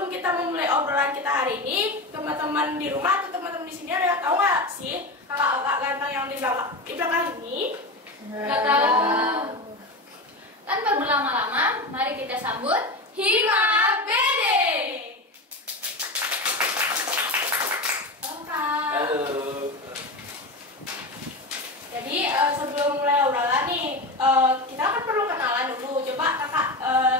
sebelum kita memulai obrolan kita hari ini, teman-teman di rumah atau teman-teman di sini ada yang tahu nggak sih kakak-kakak ganteng yang di belakang ini? Nggak tahu. Tanpa berlama-lama, mari kita sambut Hima Bede. Halo Kak. Halo. Jadi sebelum mulai obrolan nih, kita kan perlu kenalan dulu. Coba kakak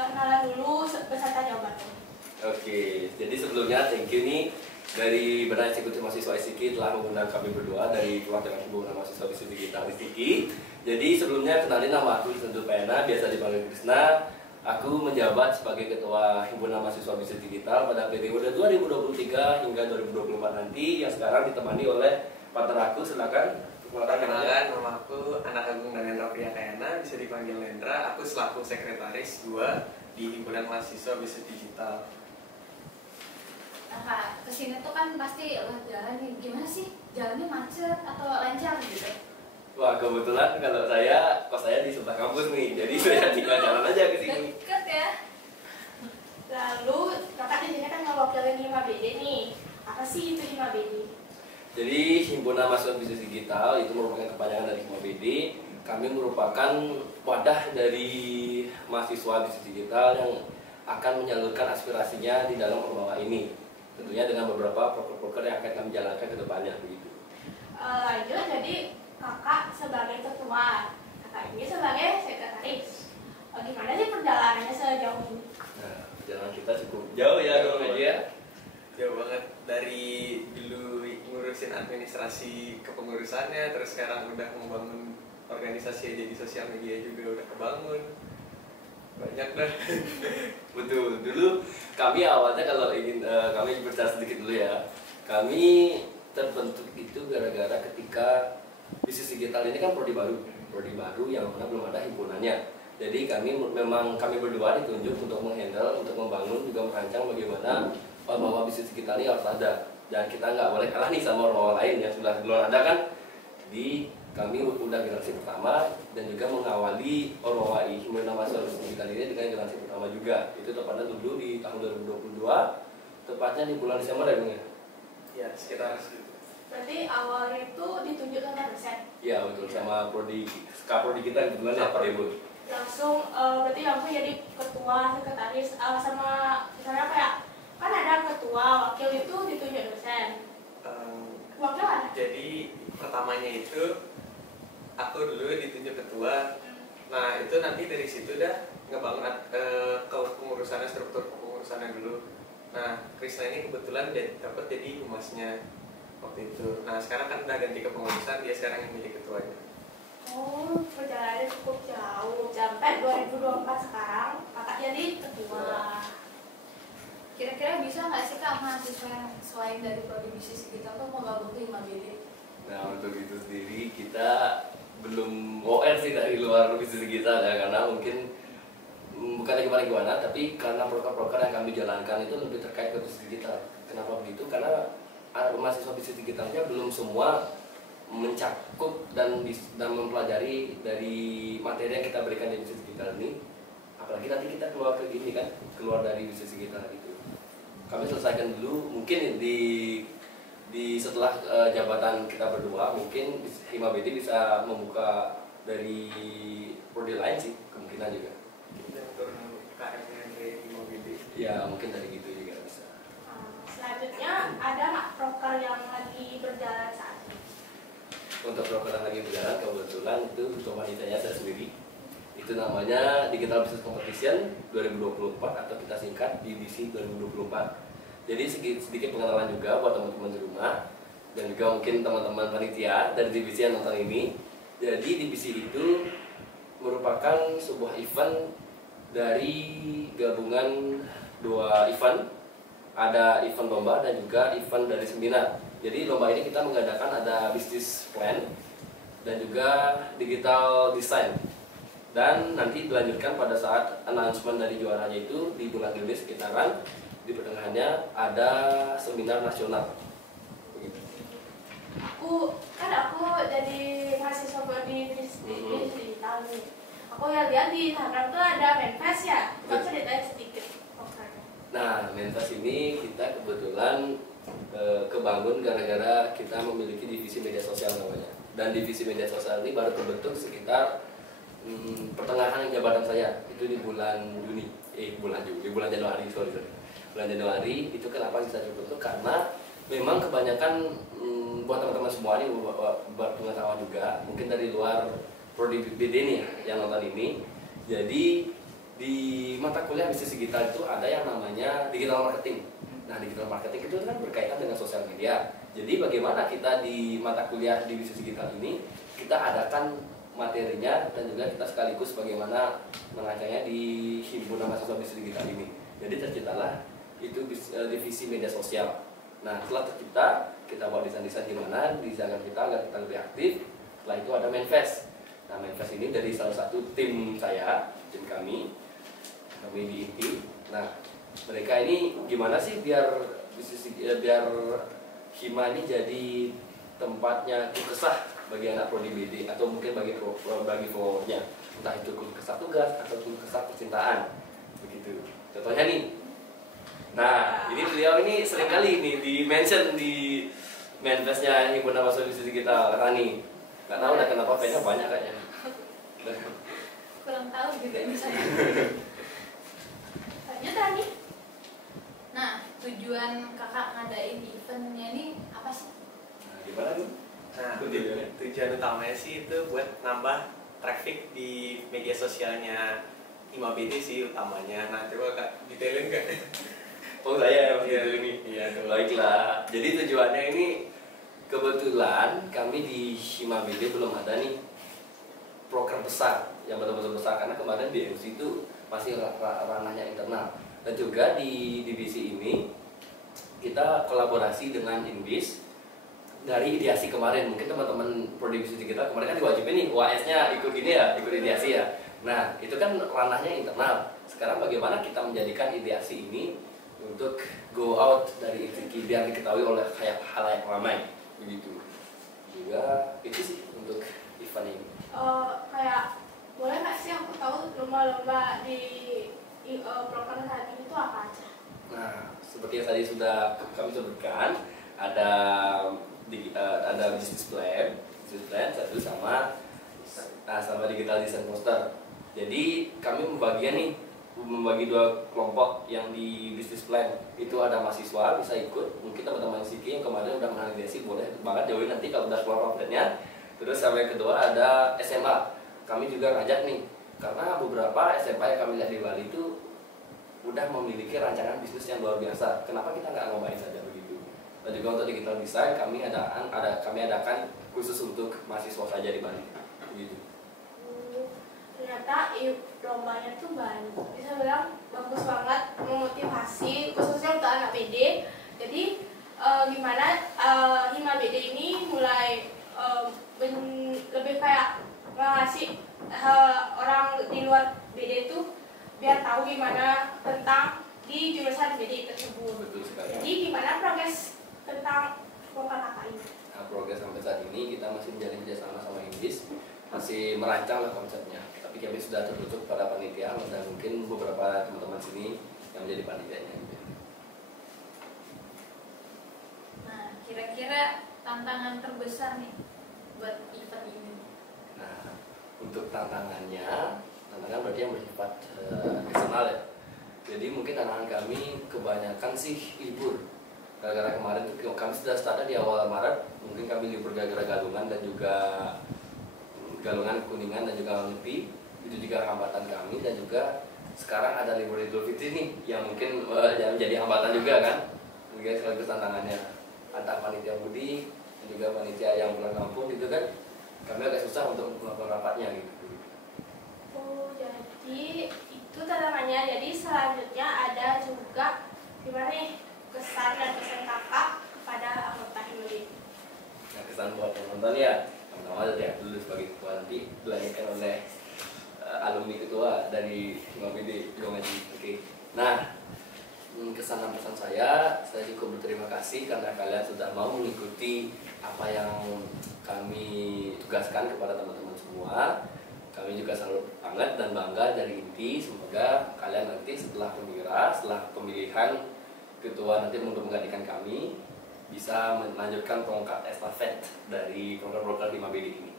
kenalan dulu beserta jawabannya. Oke, jadi sebelumnya thank you nih dari Badan Eksekutif Mahasiswa ISIKI telah mengundang kami berdua dari Pelatihan Himpunan Mahasiswa Bisnis Digital ISIKI. Jadi sebelumnya kenalin nama aku Sentu Pena, biasa dipanggil Krisna. Aku menjabat sebagai Ketua Himpunan Mahasiswa Bisnis Digital pada periode 2023 hingga 2024 nanti, yang sekarang ditemani oleh partner aku. Silakan. Perkenalkan, nama aku Anak Agung Danendra Priyakayana, bisa dipanggil Lendra. Aku selaku sekretaris 2 di Himpunan Mahasiswa Bisnis Digital. Nah Kak, kesini tuh kan pasti lewat jalan nih. Gimana sih? Jalannya macet atau lancar gitu? Wah, kebetulan kalau kos saya di sebelah kampus nih, jadi saya tinggal jalan aja ke sini. Deket ya? Lalu kakak di sini kan ngewakilin Hima Bede nih. Apa sih itu Hima Bede? Jadi Himpunan Mahasiswa Bisnis Digital itu merupakan kepanjangan dari Hima Bede. Kami merupakan wadah dari mahasiswa bisnis digital yang akan menyalurkan aspirasinya di dalam Ormawa ini. Tentunya dengan beberapa proker-proker yang akan kami jalankan ke depannya begitu. Lanjut, jadi kakak sebagai ketua, kakak ini sebagai sekretaris. Gimana sih perjalanannya sejauh ini? Nah, perjalanan kita cukup jauh ya, dong ya. Jauh banget, dari dulu ngurusin administrasi kepengurusannya, terus sekarang udah membangun organisasi jadi sosial media juga udah kebangun. Banyak dah. Betul, dulu kami awalnya kalau ingin kami bercerita sedikit dulu ya. Kami terbentuk itu gara-gara ketika bisnis digital ini kan prodi baru yang mana belum ada himpunannya. Jadi kami berdua ditunjuk untuk menghandle, untuk membangun juga merancang bagaimana Ormawa bisnis digital ini harus ada. Dan kita nggak boleh kalah nih sama Ormawa lain yang sudah duluan ada kan. Jadi kami udah generasi pertama dan juga mengawali Ormawa Himpunan Mahasiswa Bisnis Digital ini dengan generasi pertama juga. Itu tepatnya dulu di tahun 2022, tepatnya di bulan Desember ya Bung ya? Ya, sekitar segitu. Berarti awalnya itu ditunjuk sama dosen? Iya betul, sama prodi kita kebetulan ya Pak Ibu. Langsung berarti langsung jadi ketua, sekretaris, sama misalnya apa ya? Kan ada ketua, wakil itu ditunjuk dosen. Wakil ada? Jadi pertamanya itu aku dulu ditunjuk ketua. Nah itu nanti dari situ dah ngebangun kepengurusannya, struktur kepengurusannya dulu. Nah Krisna ini kebetulan dapat jadi humasnya waktu itu. Nah sekarang kan udah ganti kepengurusan, dia sekarang yang menjadi ketuanya. Oh, perjalanannya cukup jauh, sampai 2024 sekarang kakak jadi ketua. Kira-kira bisa nggak sih Kak mahasiswa yang selain dari prodi bisnis digital tuh mau gabung ke Hima Bede? Nah untuk itu sendiri kita belum OR sih dari luar bisnis digital ya, karena mungkin bukannya gimana-gimana, tapi karena proker-proker yang kami jalankan itu lebih terkait ke bisnis digital. Kenapa begitu? Karena mahasiswa bisnis digitalnya belum semua mencakup dan mempelajari dari materi yang kita berikan di bisnis digital ini. Apalagi nanti kita keluar ke gini kan, keluar dari bisnis digital gitu. Kami selesaikan dulu, mungkin di setelah jabatan kita berdua, mungkin Hima Bede bisa membuka dari prodi lain sih, kemungkinan juga. Dan turun KM-nya dari Hima Bede. Ya mungkin dari gitu juga bisa. Selanjutnya ada nggak proker yang lagi berjalan saat ini? Untuk program lagi berjalan, kebetulan itu ketua wanitanya saya sendiri. Itu namanya Digital Business Competition 2024 atau kita singkat DBC 2024. Jadi sedikit pengenalan juga buat teman-teman di rumah dan juga mungkin teman-teman panitia dari DBC yang nonton ini. Jadi DBC itu merupakan sebuah event dari gabungan 2 event. Ada event lomba dan juga event dari seminar. Jadi lomba ini kita mengadakan ada business plan dan juga digital design. Dan nanti dilanjutkan pada saat announcement dari juaranya itu di bulan Juli sekitaran, di pertengahannya ada seminar nasional. Begitu. Aku jadi mahasiswa di bisnis digital nih. Aku lihat di Instagram tuh ada Menfest ya. Bisa ditanya sedikit prokernya. Nah, Menfest ini kita kebetulan kebangun gara-gara kita memiliki divisi media sosial namanya. Dan divisi media sosial ini baru terbentuk sekitar pertengahan jabatan saya, itu di bulan bulan Januari, bulan Januari. Itu kenapa bisa terbentuk, karena memang kebanyakan buat teman-teman semua ini buat pengetahuan juga, mungkin dari luar prodi BD nih yang nonton ini. Jadi di mata kuliah bisnis digital itu ada yang namanya digital marketing. Nah, digital marketing itu kan berkaitan dengan sosial media. Jadi bagaimana kita di mata kuliah di bisnis digital ini kita adakan materinya, dan juga kita sekaligus bagaimana mengajanya di himpunan mahasiswa bisnis digital ini. Jadi terciptalah itu divisi media sosial. Nah, setelah tercipta, kita buat desain-desain gimana desain kita agar kita lebih aktif. Setelah itu ada Menfest. Nah, Menfest ini dari salah satu tim saya, tim kami di ITI. Nah, mereka ini gimana sih biar Hima ini jadi tempatnya kesah bagi anak prodi BD, atau mungkin bagi followernya, entah itu kesah tugas atau kesah percintaan, begitu. Contohnya nih, nah ini beliau ini sering kali nih di mention di Menfestnya himpunan mahasiswa bisnis digital Rani. Nggak tahu udah kenapa pennya banyak kayaknya. Kurang tahu juga nih saya. Lanjut Rani. Nah, tujuan kakak ngadain eventnya ini apa sih? Nah, gimana tuh? Nah, tujuan utamanya sih itu buat nambah traffic di media sosialnya Hima BD sih utamanya. Nah, coba Kak detailin Kak. Oh, saya yang Iya. gitu ini. Iya, Baiklah. Jadi tujuannya ini kebetulan kami di Hima BD belum ada nih program besar yang betul-betul besar, karena kemarin BMC itu masih ranahnya internal. Dan juga di divisi ini kita kolaborasi dengan Inbis. Dari ideasi kemarin, mungkin teman-teman prodi bisnis kita kemarin kan diwajibin nih UAS-nya ikut ini ya, ikut ideasi ya. Nah, itu kan ranahnya internal. Sekarang bagaimana kita menjadikan ideasi ini untuk go out dari ITQ biar diketahui oleh halayak ramai, begitu. Juga itu sih untuk event ini. Kayak boleh nggak sih aku tahu lomba-lomba di program saat ini itu apa aja? Nah, seperti yang tadi sudah kami sebutkan, ada business plan satu sama digital design poster. Jadi kami membagi dua kelompok. Yang di business plan itu ada mahasiswa bisa ikut, mungkin teman-teman Siki yang kemarin udah menganalisis boleh banget join nanti kalau udah keluar pamfletnya. Terus sama yang kedua ada SMA. Kami juga ngajak nih, karena beberapa SMA yang kami lihat di Bali itu udah memiliki rancangan bisnis yang luar biasa. Kenapa kita nggak ngobain saja begitu? Dan juga untuk digital design kami adakan khusus untuk mahasiswa saja di Bali, begitu. Ternyata lombanya tuh banyak, bisa bilang bagus banget, memotivasi khususnya untuk anak BD. Jadi gimana Hima BD ini mulai lebih kayak ngasih orang di luar BD itu biar tahu gimana tentang di jurusan BD tersebut. Betul sekali. Jadi gimana progres tentang program kakak ini? Nah, progres sampai saat ini kita masih menjalin kerjasama sama Inggris, masih merancang lah konsepnya. Tapi kami sudah tertutup pada panitia, dan mungkin beberapa teman-teman sini yang menjadi panitianya. Nah, kira-kira tantangan terbesar nih buat event ini? Nah, untuk tantangan berarti yang bersifat eksternal ya. Jadi mungkin tantangan kami kebanyakan sih libur. Gara-gara kemarin tuh kami sudah start di awal Maret, mungkin kami libur gara-gara Galungan dan juga Galungan, Kuningan dan juga Nyepi. Itu juga hambatan kami, dan juga sekarang ada libur Idul Fitri nih yang mungkin menjadi hambatan juga kan. Juga sekaligus tantangannya antara panitia mudik dan juga panitia yang pulang kampung gitu kan. Kami agak susah untuk melakukan rapatnya gitu. Oh, jadi itu tantangannya. Jadi selanjutnya ada juga gimana nih kesan dan pesan kakak kepada anggota Himli. Nah, kesan buat penonton ya, pertama ya dulu sebagai ketua, nanti dilanjutkan oleh alumni ketua dari HIMABD Ngaji. Oke. Nah, kesan dan pesan saya cukup berterima kasih karena kalian sudah mau mengikuti apa yang kami tugaskan kepada teman-teman semua. Kami juga selalu banget dan bangga dari inti. Semoga kalian nanti setelah pemilihan ketua nanti untuk menggantikan kami bisa melanjutkan tongkat estafet dari program-program 5BD ini.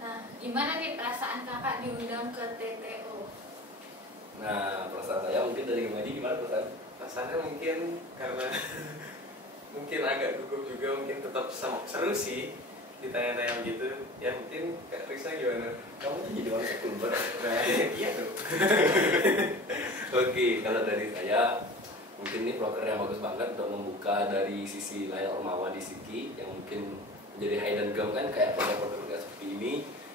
Nah, gimana nih perasaan kakak diundang ke TTO? Nah, perasaan saya mungkin dari Gimadi gimana perasaan? Rasanya mungkin karena mungkin agak gugup juga, mungkin tetap seru sih ditanya-tanya gitu. Ya mungkin Kak Risa gimana? Kamu tuh jadi orang sekulbar. Nah, iya dong. Oke, kalau dari saya mungkin ini proker yang bagus banget untuk membuka dari sisi layar Ormawa di Siki yang mungkin menjadi hidden gem kan, kayak proker-proker seperti ini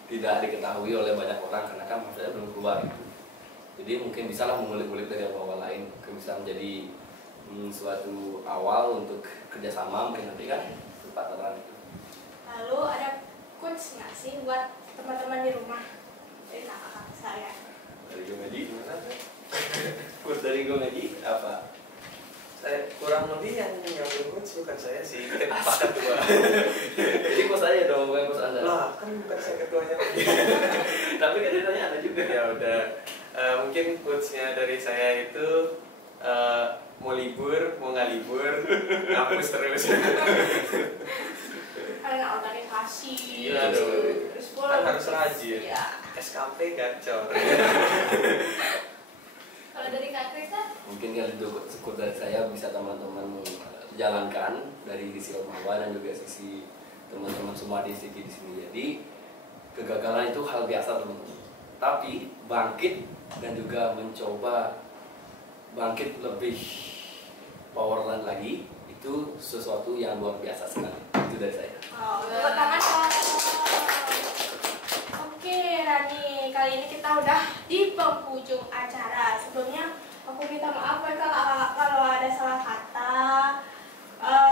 tidak diketahui oleh banyak orang karena kan maksudnya belum keluar gitu. Jadi mungkin bisalah mengulik-ulik dari awal lain, bisa menjadi suatu awal untuk kerjasama mungkin nanti kan partneran itu. Lalu ada quotes nggak sih buat teman-teman di rumah dari kakak saya? Dari Gomedi, Gimana? kurs dari Gomedi apa? Saya kurang lebih yang coach bukan saya sih, Pak Ketua. Jadi kurs saya dong, bukan kurs Anda. Lah, kan bukan saya ketuanya. Tapi kan ditanya Anda juga. Ya udah. Mungkin quotes-nya dari saya itu mau libur, mau nggak libur, ngapus terus. Karena organisasi. Iya dong. Terus Kan harus rajin. Iya. SKP gacor. Kalau dari Kak Krista? Mungkin kalau itu syukur dari saya bisa teman-teman jalankan dari sisi Ormawa dan juga sisi teman-teman semua di sini. Jadi kegagalan itu hal biasa teman-teman. Tapi bangkit dan juga mencoba bangkit lebih powerland lagi itu sesuatu yang luar biasa sekali. Itu dari saya. Oh, tepuk tangan dong. Oke, Rani, kali ini kita udah di penghujung acara. Sebelumnya aku minta maaf ya Kak kalau ada salah kata.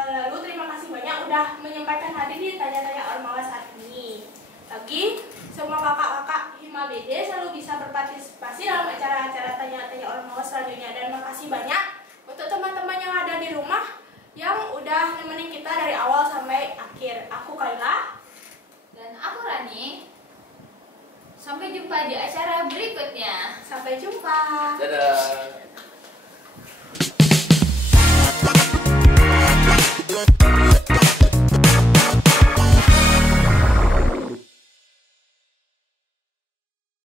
Lalu terima kasih banyak udah menyempatkan hadir di tanya-tanya Ormawa saat ini. Lagi semua kakak-kakak Hima BD selalu bisa berpartisipasi dalam acara-acara tanya-tanya Ormawa selanjutnya. Dan makasih banyak untuk teman-teman yang ada di rumah yang udah nemenin kita dari awal sampai akhir. Aku Kaila. Dan aku Rani. Sampai jumpa di acara berikutnya. Sampai jumpa. Dadah.